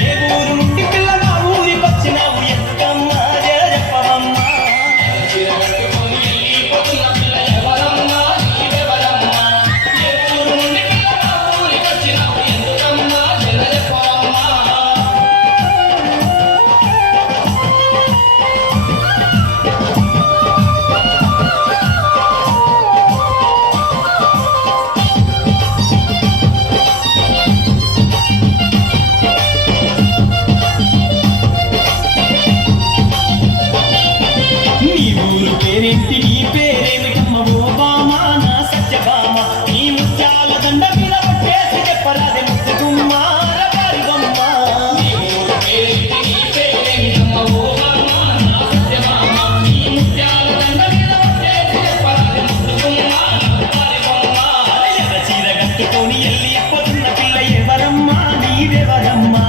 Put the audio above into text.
ఏ ఊరు నుండి పిల్ల మా ఊరికి వచ్చినావు ఎందుకమ్మా చెప్పవమ్మా చీర కట్టుకొని వెళ్ళిపోతున్న పిల్ల ఎవరమ్మా నీవెవరమ్మా ఏ ఊరు నుండి పిల్ల మా ఊరికి వచ్చినావు ఎందుకమ్మా చెప్పవమ్మా పేరేంటి నీ పేరేమిటమ్మ ఓ బామ నా సత్యభామ నీ ముత్యాల దండ మీద పట్టేసి చెప్పరాదే ముత్తుగుమ్మ రపారిగమ్మ నీ ఊరు పేరేంటి నీ పేరేమిటమ్మ ఓ బామ నా సత్యభామ నీ ముత్యాల దండ మీద పట్టేసి చెప్పరాదే ముత్తుగుమ్మ రపారిగమ్మ ఎర్ర చీర కట్టుకొని ఎల్లి పొద్దున్న పిల్ల ఎవరమ్మా నీవెవరమ్మా